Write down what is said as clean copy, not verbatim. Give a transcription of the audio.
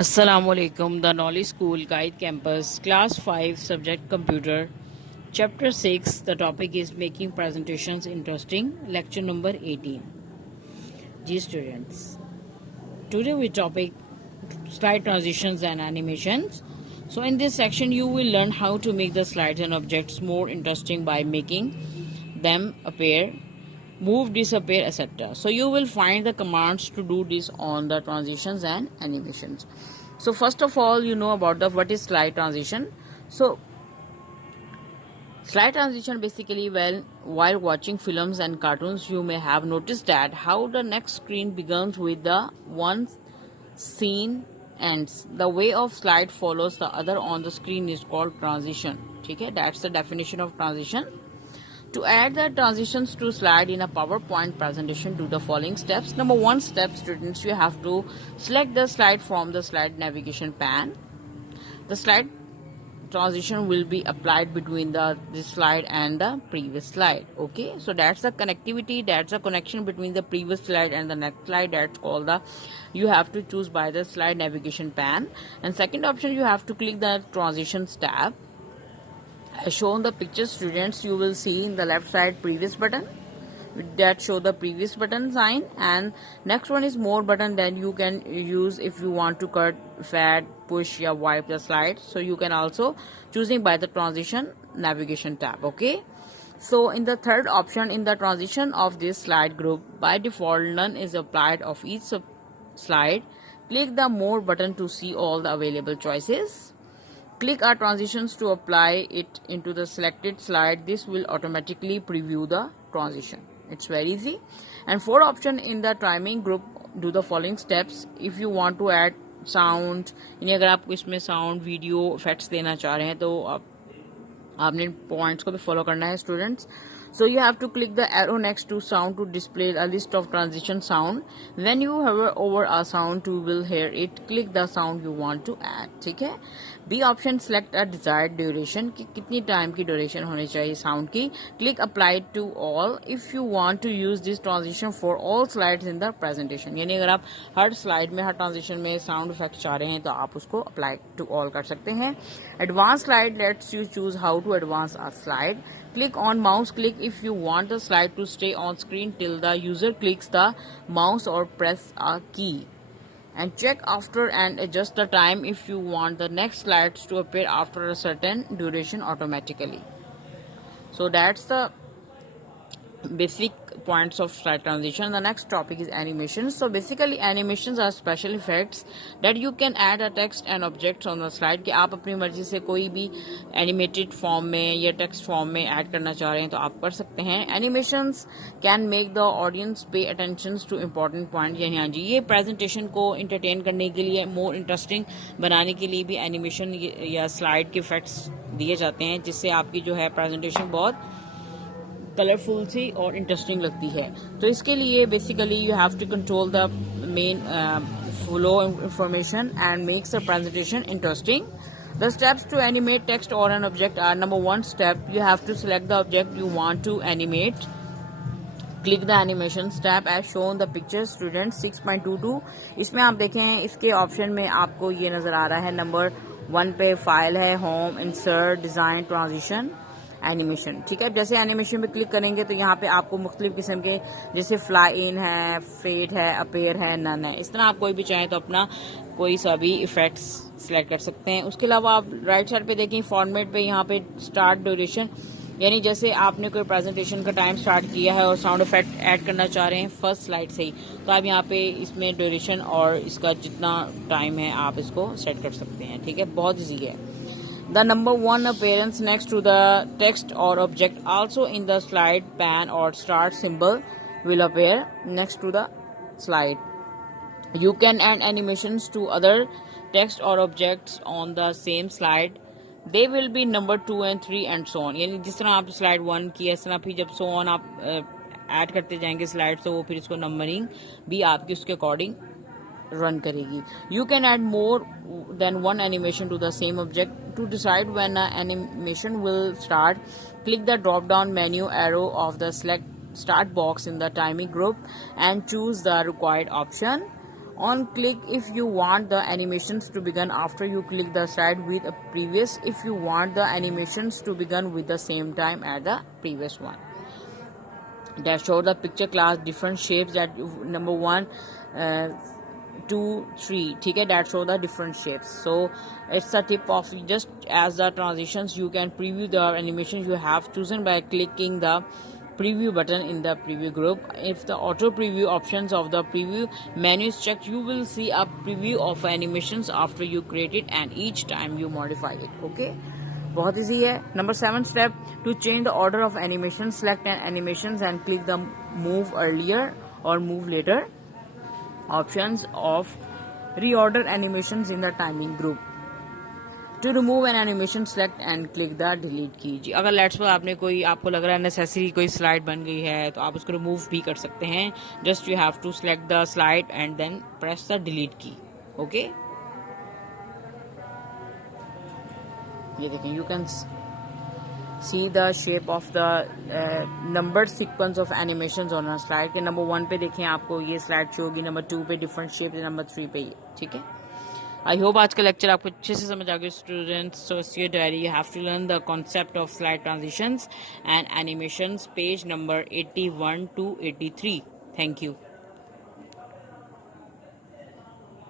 Assalamualaikum. The Knowledge School Guide Campus, Class 5, Subject Computer, Chapter 6. The topic is Making Presentations Interesting, Lecture number 18. Dear students, today we topic slide transitions and animations. So in this section you will learn how to make the slides and objects more interesting by making them appear, move, disappear, etc. So you will find the commands to do this on the transitions and animations. So first of all, you know about the what is slide transition. So slide transition basically, while watching films and cartoons, you may have noticed that how the next screen begins with the one scene ends. The way of slide follows the other on the screen is called transition. Okay, that's the definition of transition. To add the transitions to slide in a PowerPoint presentation, do the following steps. Number one step, students, you have to select the slide from the slide navigation pane. The slide transition will be applied between this slide and the previous slide. Okay, so that's the connectivity, that's the connection between the previous slide and the next slide. That's called the, you have to choose by the slide navigation pane. And second option, you have to click the transitions tab. As shown the picture, students, you will see in the left side previous button that show the previous button sign, and next one is more button that you can use if you want to cut, fade, push or wipe the slide. So you can also choosing by the transition navigation tab. Okay, so in the third option, in the transition of this slide group, by default none is applied of each slide. Click the more button to see all the available choices. Click our transitions to apply it into the selected slide. This will automatically preview the transition. It's very easy. And fourth option, in the timing group, do the following steps. If you want to add sound, यानी अगर आप इसमें sound, video effects देना चाह रहे हैं तो आपने पॉइंट्स को भी फॉलो करना है students. So you have to click the arrow next to sound to display a list of transition sound. When you hover over a sound, you will hear it. Click the sound you want to add. ठीक है. B option, select a desired duration, कि कितनी time की duration होनी चाहिए sound की. Click apply to all if you want to use this transition for all slides in the presentation. यानी अगर आप हर स्लाइड में, हर ट्रांजिशन में साउंड इफेक्ट चाह रहे हैं तो आप उसको अप्लाई टू ऑल कर सकते हैं. Advanced slide lets you choose how to advance a slide. Click on mouse click if you want the slide to stay on screen till the user clicks the mouse or press a key. And check after and adjust the time if you want the next slides to appear after a certain duration automatically. So that's the basic points of slide transition. The next topic is animations. So basically animations are special effects that you can add a text and objects on the slide. कि आप अपनी मर्जी से कोई भी animated form में या text form में add करना चाह रहे हैं तो आप कर सकते हैं. Animations can make the audience pay attention to important point. यानी हाँ जी, ये presentation को entertain करने के लिए, more interesting बनाने के लिए भी animation या slide के effects दिए जाते हैं, जिससे आपकी जो है presentation बहुत कलरफुल सी और इंटरेस्टिंग लगती है. तो इसके लिए basically you have to control the main flow information and makes the presentation interesting. The steps to animate text or an object are: number one step, you have to select the object you want to animate. Click the animations tab as shown the picture. Students 6.22, इसमें आप देखें इसके option में आपको ये नज़र आ रहा है. नंबर 1 पे फाइल है, home, insert, design, transition, animation. ठीक है, जैसे एनिमेशन पे क्लिक करेंगे तो यहाँ पे आपको मुख्तलिफ किस्म के, जैसे फ्लाई इन है, फेड है, अपेयर है, नन है, इस तरह आप कोई भी चाहें तो अपना कोई सा भी इफेक्ट्स सिलेक्ट कर सकते हैं. उसके अलावा आप राइट साइड पे देखें फॉर्मेट पे, यहाँ पे स्टार्ट ड्यूरेशन, यानी जैसे आपने कोई प्रेजेंटेशन का टाइम स्टार्ट किया है और साउंड इफेक्ट ऐड करना चाह रहे हैं फर्स्ट स्लाइड से ही, तो आप यहाँ पे इसमें ड्यूरेशन और इसका जितना टाइम है आप इसको सेट कर सकते हैं. ठीक है, बहुत ईजी है. The number one appearance next to the text or object also in the slide pane or start symbol will appear next to the slide. You can add animations to other text or objects on the same slide. They will be number 2 and 3 and so on. यानी जिस तरह आप slide 1 की, इस तरह फिर जब so on आप ऐड करते जाएंगे स्लाइड, तो वो फिर इसको नंबरिंग भी आपकी उसके अकॉर्डिंग रन करेगी. You can add more than one animation to the same object. To decide when an animation will start, click the drop down menu arrow of the select start box in the timing group and choose the required option. On click if you want the animations to begin after you click the slide with a previous, if you want the animations to begin with the same time as the previous one. That show the picture class different shapes that number 1 2 3 ठीक है, that show the different shapes. So it's a tip of just as the transitions you can preview the animations you have chosen by clicking the preview button in the preview group. If the auto preview options of the preview menu is checked, you will see a preview of animations after you create it and each time you modify it. Okay, बहुत easy है. Number 7 step, to change the order of animations, select an animations and click the move earlier or move later options of reorder animations in the timing group. To remove an animation, select and click the delete की. जी, अगर let's पर आपने कोई, आपको लग रहा है necessary कोई स्लाइड बन गई है तो आप उसको रिमूव भी कर सकते हैं. Just you have to select the slide and then press the delete key. Okay, ये देखें, you can see the shape of the number sequence of animations on a slide के. नंबर 1 पे देखें आपको ये स्लाइड शो होगी, number 2 पे different shape, number 3 पे ये. ठीक है, आई होप आज का लेक्चर आपको अच्छे से समझ आ गया students. So it's your diary, you have to learn the concept of slide transitions and animations, page number 81 to 83. Thank you.